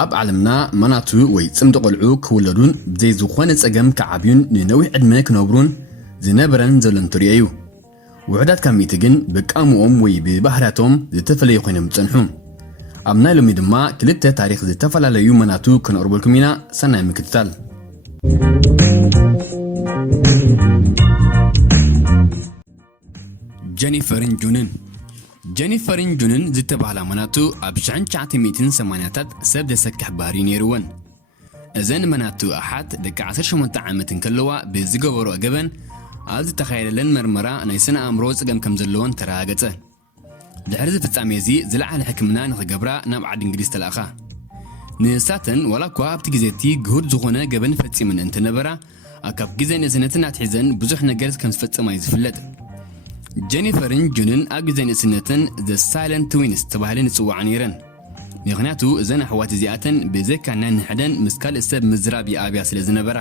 ኣብ ዓለምና መናቱ ወይ ጽምዲ ቆልዑ ክውለዱን ብዘይ ዝኾነ ጸገም ከዓብዩን ንነዊሕ ዕድመ ክነብሩን ዝነበረን ዘሎን ትርእዩ ውሕዳት ካሚቲ ግን በቃሙኦም ወይ ብባህርያቶም ዝተፈለዩ ኮይኖም ጸንሑ ኣብ ናይ ሎሚ ድማ ክልተ ታሪኽ ዝተፈላለዩ መናቱ ክነቕርበልኩም ኢና ሰናይ ምክትታል ጀኒፈርን ጁንን ዝተባህላ መናቱ ኣብ 1980ታት ሰብ ደሰካሕ ባህሪ ነይሩወን እዘን መናቱ ኣሓት ደቂ 18 ዓመትን ከለዋ ብዝገበሮ ገበን ኣብ ዝተኻየደለን መርመራ ናይ ስነ ኣእምሮ ጽገም ከም ዘለዎን ተረጋገጸ ድሕሪ ዝፍጻሜ እዚ ዝለዓለ ሕክምና ንኽገብራ ናብ ዓዲ እንግሊዝ ተለኣኻ ንሳተን ዋላ እኳ ኣብቲ ግዜቲ ግሁድ ዝኾነ ገበን ፈጺመን እንትነበራ ኣካብ ግዜ ንእስነትን ኣትሒዘን ብዙሕ ነገር ከም ዝፈጸማ እዩ ዝፍለጥ ጀኒፈርን ጁንን ኣብ ግዜ ንእስነተን ዘ ሳይለንት ትዊንስ ተባሂለን ይጽዋዓ ነይረን ምክንያቱ እዘን ኣሕዋት እዚኣተን ብዘይካ ነንሕደን ምስ ካልእ ሰብ ምዝራብ ይኣብያ ስለ ዝነበራ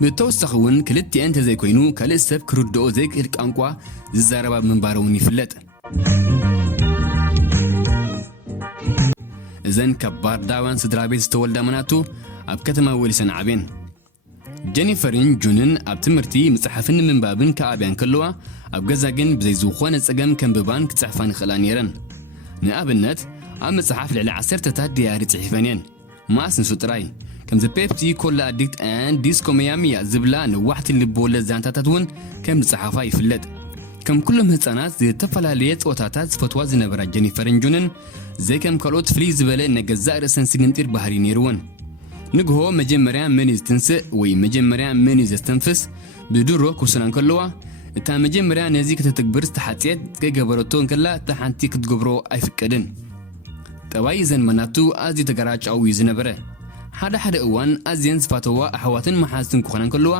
ብተወሳኺ እውን ክልቲአን ተዘይኮይኑ ካልእ ሰብ ክርድኦ ዘይክእል ቋንቋ ዝዛረባ ምንባር እውን ይፍለጥ እዘን ከባድ ዳዋን ስድራ ቤት ዝተወልዳ መናቱ ኣብ ከተማ ወሊሰን ዓብየን ጀኒፈርን ጁንን ኣብ ትምህርቲ መጽሓፍን ምንባብን ከኣብያን ከለዋ ኣብ ገዛ ግን ብዘይ ዝኾነ ጸገም ከንብባን ክጽሕፋን ይኽእላ ነይረን ንኣብነት ኣብ መጽሓፍ ልዕሊ 10ታት ዲያሪ ጽሒፈን እየን ማስ ንሱ ጥራይ ከምዚ ፔፕሲ ኮላ ኣዲክት ኣንድ ዲስኮ መያሚያ ዝብላ ነዋሕቲ ልብወለድ ዛንታታት እውን ከም ዝጸሓፋ ይፍለጥ ከም ኩሎም ህፃናት ዝተፈላለየ ጾታታት ዝፈትዋ ዝነበራ ጀኒፈርን ጁንን ዘይከም ካልኦት ፍልይ ዝበለ ነገዛእ ርእሰን ስግንጢር ባህሪ ነይሩወን ንግሆ መጀመርያ መን ዝትንስእ ወይ መጀመርያ መን ዘስተንፍስ ብድሮ ክውስናን ከለዋ እታ መጀመርያ ነዚ ክትትግብር ዝተሓጽየት ከገበረቶ እንከላ እታ ሓንቲ ክትገብሮ ኣይፍቀድን ጠባይ ዘን መናቱ ኣዝዩ ተገራጫዊ እዩ ዝነበረ ሓደ እዋን ኣዝየን ዝፋተዋ ኣሕዋትን መሓዝትን ክኾናን ከለዋ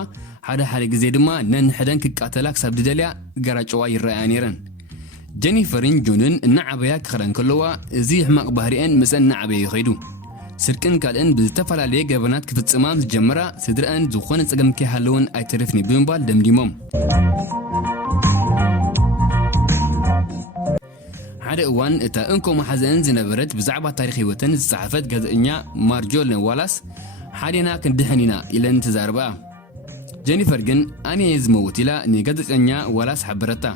ሓደ ግዜ ድማ ነንሕደን ክቃተላ ክሳብ ድደልያ ገራጨዋ ይረኣያ ነይረን ጀኒፈርን ጁንን እናዓበያ ክኸዳን ከለዋ እዚ ሕማቕ ባህሪአን ምስአን እናዓበየ ይኸይዱ ስርቅን ካልእን ብዝተፈላለየ ገበናት ክፍጽማ ዝጀመራ ስድረአን ዝኾነ ጸገም ከይሃለውን ኣይተርፍኒ ብምባል ደምዲሞም ሓደ እዋን እታ እንኮ መሓዘን ዝነበረት ብዛዕባ ታሪኽ ህይወተን ዝጸሓፈት ጋዜጠኛ ማርጆል ዋላስ ሓዴና ክንድሕን ኢና ኢለን ተዛርበኣ ጀኒፈር ግን ኣነ ዝመውት ኢላ ንጋዜጠኛ ዋላስ ሓበረታ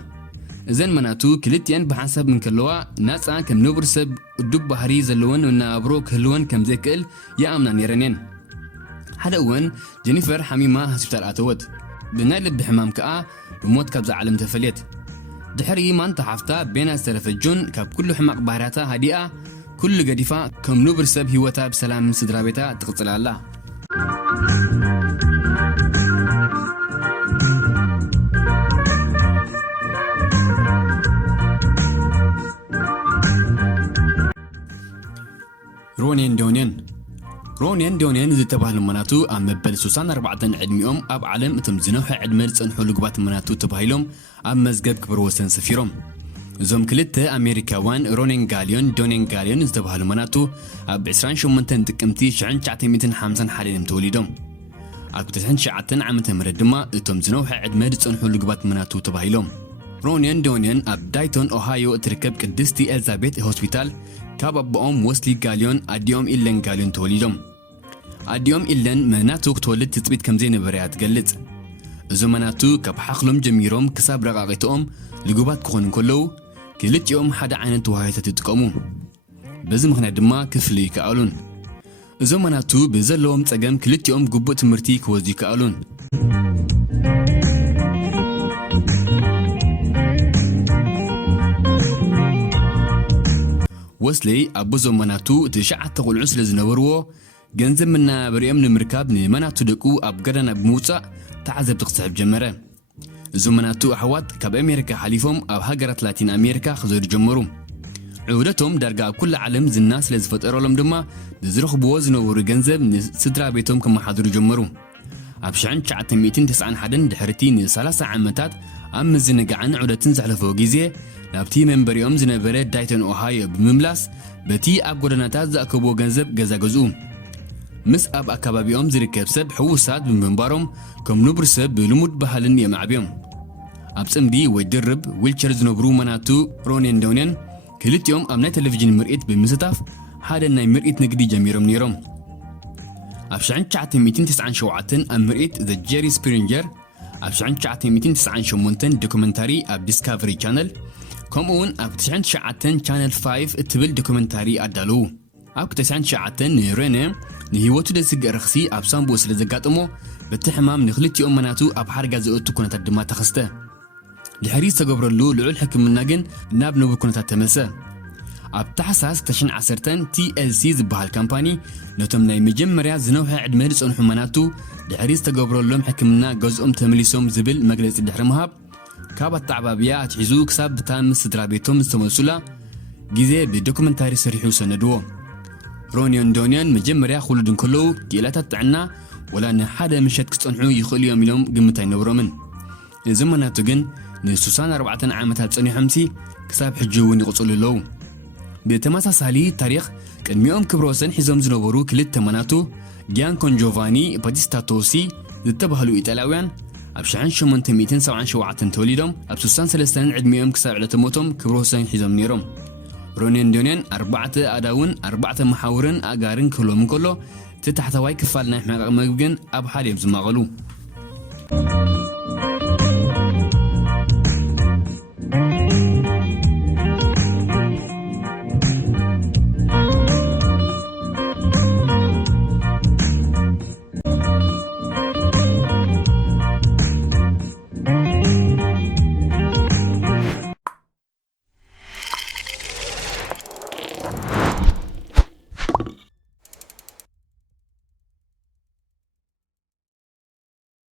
እዘን መናቱ ክልቲአን ብሓንሳብ ምን ከለዋ ናጻ ከም ንቡር ሰብ ዱብ ባህሪ ዘለወን ናብሮ ክህልወን ከም ዘይክእል ይኣምና ነይረን እየን ሓደ እዋን ጀኒፈር ሓሚማ ሆስፒታል ኣተወት ብናይ ልቢ ሕማም ከዓ ብሞት ካብ ዓለም ተፈልየት ድሕሪ ማንታ ሓፍታ ቤና ዝተረፈት ጁን ካብ ኩሉ ሕማቕ ባህርያታ ሃዲኣ ኩሉ ገዲፋ ከም ንቡር ሰብ ህይወታ ብሰላም ስድራ ቤታ ትቕጽል ኣላ ሮኔን ዶኔን ዝተባህሉ መናቱ ኣብ መበል 64 ዕድሚኦም ኣብ ዓለም እቶም ዝነውሐ ዕድመ ዝጸንሑ ልጉባት መናቱ ተባሂሎም ኣብ መዝገብ ክብረ ወሰን ሰፊሮም እዞም ክልተ ኣሜሪካውያን ዶኔን ጋሊዮን ዝተባህሉ መናቱ ኣብ 28 ጥቅምቲ 1951 ተወሊዶም ኣብ 2009 ዓመተ ምህረት ድማ እቶም ዝነውሐ ዕድመ ዝጸንሑ ልጉባት መናቱ ተባሂሎም ዶኔን ኣብ ዳይቶን ኦሃዮ እትርከብ ቅድስቲ ኤልዛቤት ሆስፒታል ካብ ኣቦኦም ወስሊ ጋሊዮን ኣዲኦም ኢለን ጋሊዮን ተወሊዶም ኣዲኦም ኢለን መናቱ ክትወልድ ትጽቢት ከም ዘይነበረያ ትገልጽ እዞም መናቱ ካብ ሓኽሎም ጀሚሮም ክሳብ ረቓቒቶኦም ልጉባት ክኾኑ ከለዉ ክልቲኦም ሓደ ዓይነት ተዋሂታት ይጥቀሙ በዚ ምኽንያት ድማ ክፍልዩ ይከኣሉን እዞም መናቱ ብዘለዎም ጸገም ክልቲኦም ግቡእ ትምህርቲ ክወስዱ ይከኣሉን ወስሊ ኣቦዞም መናቱ ትሽዓተ ቆልዑ ስለ ዝነበርዎ ገንዘብ መናበሪኦም ንምርካብ ንመናቱ ደቁ ኣብ ገዳና ብምውፃእ ተዓዘብቲ ክስሕብ ጀመረ እዞም መናቱ ኣሕዋት ካብ ኣሜሪካ ሓሊፎም ኣብ ሃገራት ላቲን ኣሜሪካ ክዘዱ ጀመሩ ዕውደቶም ዳርጋ ኣብ ኩሉ ዓለም ዝና ስለ ዝፈጠረሎም ድማ ዝረኽብዎ ዝነበሩ ገንዘብ ንስድራ ቤቶም ከመሓድሩ ጀመሩ ኣብ 1991 ድሕርቲ ን30 ዓመታት ኣብ ምዝንጋዕን ዑደትን ዘሕለፈው ግዜ ናብቲ መንበሪኦም ዝነበረ ዳይቶን ኦሃዮ ብምምላስ በቲ ኣብ ጎደናታት ዝኣከብዎ ገንዘብ ገዛ ገዝኡ ምስ ኣብ ኣካባቢኦም ዝርከብ ሰብ ሕውሳት ብምንባሮም ከም ንቡር ሰብ ብልሙድ ባህልን የማዕብዮም ኣብ ጽምዲ ወይ ድርብ ዊልቸር ዝነብሩ መናቱ ሮኔን ዶኔን ክልቲኦም ኣብ ናይ ቴሌቪዥን ምርኢት ብምስታፍ حدا ناي مرئيت نقدي جميرهم نيرهم أبشعن شعتين 297 أمرئيت ذا جيري سبرينجر أبشعن شعتين 298 دوكومنتاري أب ديسكافري channel كمون أب 99 channel 5 تبل دوكومنتاري أدالو أب 99 نيريني نهيوتو دسق رخصي أب سامبو سلزقاتمو بتحمام نخلتي أمناتو أب حرقة زئوتو كونت الدما تخسته لحريص تقبرلو لعول حكم الناقن ناب نوبو كونت التمسه أب تحساس تشن عسرتن TLC زبهال كامباني نوتم ناي مجمريا زنوها عد مهرس أون حماناتو لحريص تقبرلهم حكمنا جزء تمليسهم زبل مجلس الدحرمهاب كابت تعبابيا تحيزو كساب بتام استدرابيتهم استموسولا جزء بدوكومنتاري سريحو سندوه رونيون دونيان مجمريا خلودن كلو كيلاتات عنا ولا نحدا مشات كتصنحو يخل يوم يوم قمتين نبرومن زماناتو جن نسوسان 4 عامتات صني حمسي كساب حجوون يقصلوا لو بتماساسالي تاريخ كان ميوم كبروسن حزام زنبورو كلت مناتو جيان كونجوفاني باتيستاتوسي زتبهلو إيطاليان أبشعن شمون 277 توليدهم أبسوسان سلسلان عد ميوم كساب على تموتهم كبروسن حزام نيرهم رونين دونيان 4 أداون 4 محاورن أقارن كلهم كله تتحتواي كفالنا إحنا مجبن أب حالي بزماغلو